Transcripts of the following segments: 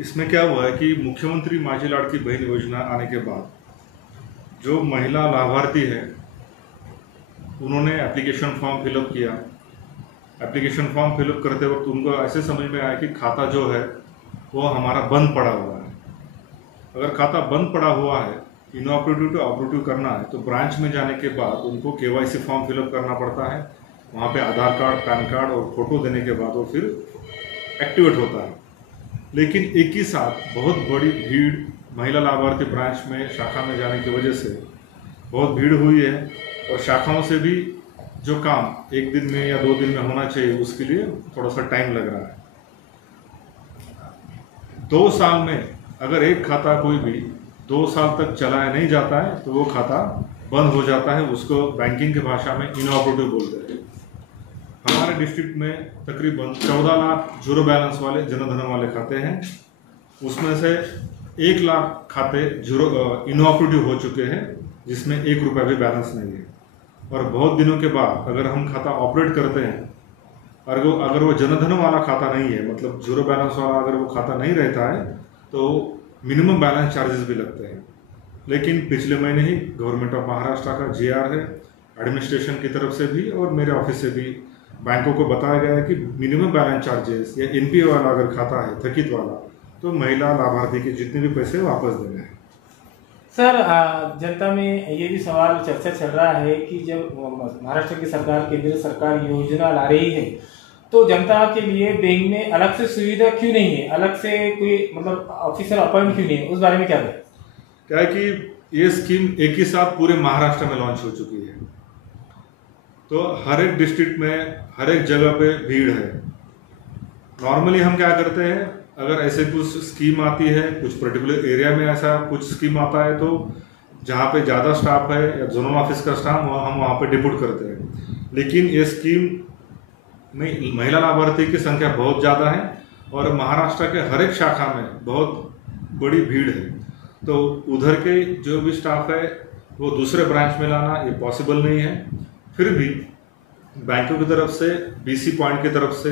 इसमें क्या हुआ है कि मुख्यमंत्री माझी लाड़की बहन योजना आने के बाद जो महिला लाभार्थी है उन्होंने एप्लीकेशन फॉर्म फिलअप किया। एप्लीकेशन फॉर्म फिलअप करते वक्त उनको ऐसे समझ में आया कि खाता जो है वो हमारा बंद पड़ा हुआ है। अगर खाता बंद पड़ा हुआ है, इनऑपरेटिव टू ऑपरेटिव करना है तो ब्रांच में जाने के बाद उनको केवाईसी फॉर्म फिलअप करना पड़ता है। वहाँ पे आधार कार्ड, पैन कार्ड और फोटो देने के बाद वो फिर एक्टिवेट होता है। लेकिन एक ही साथ बहुत बड़ी भीड़ महिला लाभार्थी ब्रांच में शाखा में जाने की वजह से बहुत भीड़ हुई है और शाखाओं से भी जो काम एक दिन में या 2 दिन में होना चाहिए उसके लिए थोड़ा सा टाइम लग रहा है। 2 साल में अगर एक खाता कोई भी 2 साल तक चलाया नहीं जाता है तो वो खाता बंद हो जाता है। उसको बैंकिंग की भाषा में इनऑपरेटिव बोलते हैं। हमारे डिस्ट्रिक्ट में तकरीबन 14 लाख जीरो बैलेंस वाले जनधन वाले खाते हैं। उसमें से 1 लाख खाते जीरो इनऑपरेटिव हो चुके हैं जिसमें 1 रुपया भी बैलेंस नहीं है। और बहुत दिनों के बाद अगर हम खाता ऑपरेट करते हैं और अगर वो जनधन वाला खाता नहीं है, मतलब जीरो बैलेंस वाला अगर वो खाता नहीं रहता है तो मिनिमम बैलेंस चार्जेस भी लगते हैं। लेकिन पिछले महीने ही गवर्नमेंट ऑफ महाराष्ट्र का GR है, एडमिनिस्ट्रेशन की तरफ से भी और मेरे ऑफिस से भी बैंकों को बताया गया है कि मिनिमम बैलेंस चार्जेस या NPA वाला अगर खाता है थकित वाला तो महिला लाभार्थी के जितने भी पैसे वापस देने हैं। सर, जनता में ये भी सवाल चर्चा चल रहा है कि जब महाराष्ट्र की सरकार, केंद्र सरकार योजना ला रही है तो जनता के लिए बैंक में अलग से सुविधा क्यों नहीं है, अलग से कोई मतलब ऑफिसर अपॉइंट क्यों नहीं है, उस बारे में क्या है? क्या है कि ये स्कीम एक ही साथ पूरे महाराष्ट्र में लॉन्च हो चुकी है तो हर एक डिस्ट्रिक्ट में हर एक जगह पे भीड़ है। नॉर्मली हम क्या करते हैं, अगर ऐसे कुछ स्कीम आती है, कुछ पर्टिकुलर एरिया में ऐसा कुछ स्कीम आता है तो जहाँ पे ज़्यादा स्टाफ है या जोनल ऑफिस का स्टाफ हम वहाँ पे डिप्यूट करते हैं। लेकिन ये स्कीम में महिला लाभार्थी की संख्या बहुत ज़्यादा है और महाराष्ट्र के हर एक शाखा में बहुत बड़ी भीड़ है तो उधर के जो भी स्टाफ है वो दूसरे ब्रांच में लाना ये पॉसिबल नहीं है। फिर भी बैंकों की तरफ से, BC पॉइंट की तरफ से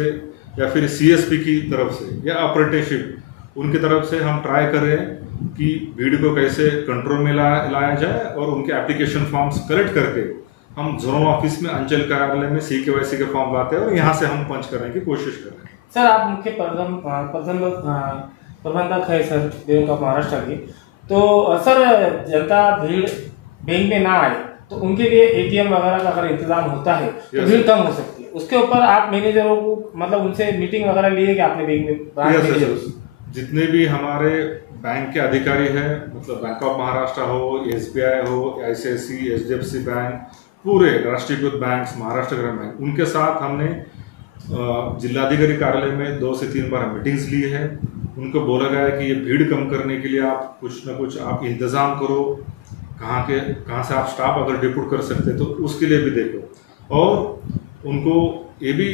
या फिर CSP की तरफ से या अप्रेंटिसशिप उनकी तरफ से हम ट्राई कर रहे हैं कि भीड़ को कैसे कंट्रोल में लाया जाए और उनके एप्लीकेशन फॉर्म्स कलेक्ट करके हम जोनल ऑफिस में, अंचल कार्यालय में CKYC के फॉर्म लाते हैं और यहाँ से हम पंच करने की कोशिश कर रहे हैं। सर, आप मुख्य प्रबंधक है सर बैंक ऑफ महाराष्ट्र की, तो सर जनता भीड़ बैंक में ना आए तो उनके लिए ATM वगैरह का अगर इंतजाम होता है तो भीड़ कम हो सकती है। उसके ऊपर आप मैनेजरों को मतलब उनसे मीटिंग वगैरह लिए कि आपने बैंक में जितने भी हमारे बैंक के अधिकारी हैं, मतलब बैंक ऑफ महाराष्ट्र हो, SBI हो, ICICI, HDFC बैंक, पूरे राष्ट्रीयकृत बैंक, महाराष्ट्र ग्रामीण बैंक, उनके साथ हमने जिलाधिकारी कार्यालय में 2 से 3 बार मीटिंग्स ली है। उनको बोला गया है कि ये भीड़ कम करने के लिए आप कुछ ना कुछ आप इंतज़ाम करो, कहाँ से आप स्टाफ अगर डिप्यूट कर सकते तो उसके लिए भी देखो। और उनको ये भी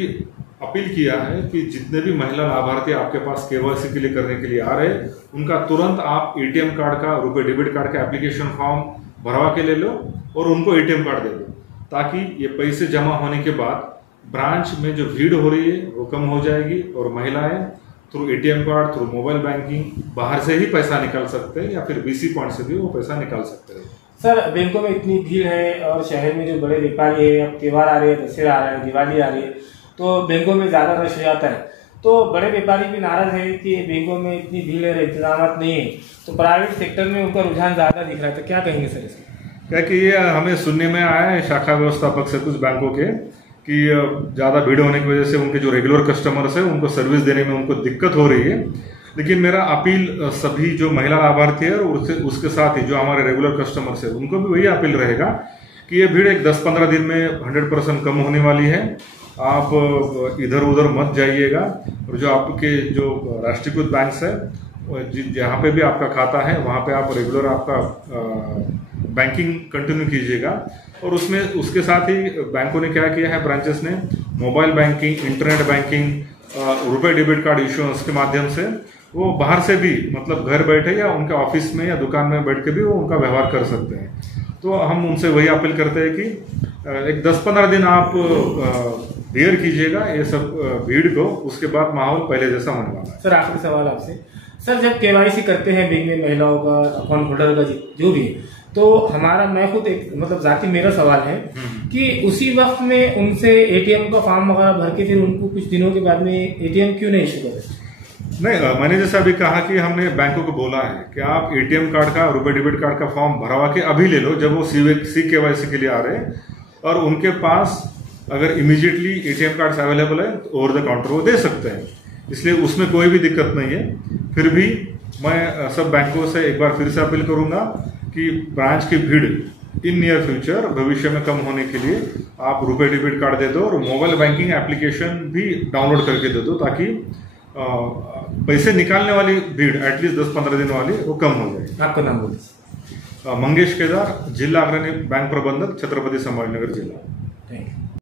अपील किया है कि जितने भी महिला लाभार्थी आपके पास KYC के लिए करने के लिए आ रहे हैं उनका तुरंत आप ATM कार्ड का, रुपए डेबिट कार्ड का एप्लीकेशन फॉर्म भरवा के ले लो और उनको ATM कार्ड दे दो ताकि ये पैसे जमा होने के बाद ब्रांच में जो भीड़ हो रही है वो कम हो जाएगी और महिलाएं through ATM card, through mobile banking बाहर से ही पैसा निकाल सकते हैं या फिर BC पॉइंट से भी वो पैसा निकाल सकते हैं। सर, बैंकों में इतनी भीड़ है और शहर में जो बड़े व्यापारी है, अब त्यौहार आ रहे हैं, दशहरा आ रहा है, दिवाली आ रही है तो बैंकों में ज़्यादा रश हो जाता है तो बड़े व्यापारी भी नाराज है कि बैंकों में इतनी भीड़ है, इंतजाम नहीं है, तो प्राइवेट सेक्टर में उनका रुझान ज़्यादा दिख रहा है, तो क्या कहेंगे सर इसमें? क्या कि ये हमें सुनने में आया है शाखा व्यवस्थापक से कुछ बैंकों के कि ज़्यादा भीड़ होने की वजह से उनके जो रेगुलर कस्टमर्स है उनको सर्विस देने में उनको दिक्कत हो रही है। लेकिन मेरा अपील सभी जो महिला लाभार्थी है और उसके साथ ही जो हमारे रेगुलर कस्टमर्स है उनको भी वही अपील रहेगा कि ये भीड़ एक 10-15 दिन में 100% कम होने वाली है। आप इधर उधर मत जाइएगा और जो आपके जो राष्ट्रीयकृत बैंक्स है जहाँ पे भी आपका खाता है वहाँ पे आप रेगुलर आपका बैंकिंग कंटिन्यू कीजिएगा। और उसमें उसके साथ ही बैंकों ने क्या किया है, ब्रांचेस ने मोबाइल बैंकिंग, इंटरनेट बैंकिंग, रुपए डेबिट कार्ड इश्यूएंस के माध्यम से वो बाहर से भी मतलब घर बैठे या उनके ऑफिस में या दुकान में बैठ के भी वो उनका व्यवहार कर सकते हैं। तो हम उनसे वही अपील करते हैं कि एक 10-15 दिन आप बेयर कीजिएगा ये सब भीड़ को, उसके बाद माहौल पहले जैसा होने वाला है। सर, आखिरी सवाल आपसे, सर जब केवाईसी करते हैं बैंक में महिलाओं का अकाउंट होल्डर का जो भी है, तो हमारा मैं खुद एक मतलब जाति मेरा सवाल है कि उसी वक्त में उनसे एटीएम का फॉर्म वगैरह भर के फिर उनको कुछ दिनों के बाद में एटीएम क्यों नहीं इशू करें? नहीं, मैंने जैसा अभी कहा कि हमने बैंकों को बोला है कि आप एटीएम कार्ड का, रुपए डेबिट कार्ड का फॉर्म भरवा के अभी ले लो जब वो CKYC के लिए आ रहे हैं, और उनके पास अगर इमीडिएटली एटीएम कार्ड अवेलेबल है तो ओवर द काउंटर वो दे सकते हैं, इसलिए उसमें कोई भी दिक्कत नहीं है। फिर भी मैं सब बैंकों से एक बार फिर से अपील करूंगा कि ब्रांच की भीड़ इन नियर फ्यूचर भविष्य में कम होने के लिए आप रुपए डेबिट कार्ड दे दो और मोबाइल बैंकिंग एप्लीकेशन भी डाउनलोड करके दे दो, ताकि पैसे निकालने वाली भीड़ एटलीस्ट 10-15 दिन वाली वो कम हो जाए। आपका नाम बोलिए। मंगेश केदार, जिला अग्रणी बैंक प्रबंधक, छत्रपति संभाजीनगर जिला। Thank you.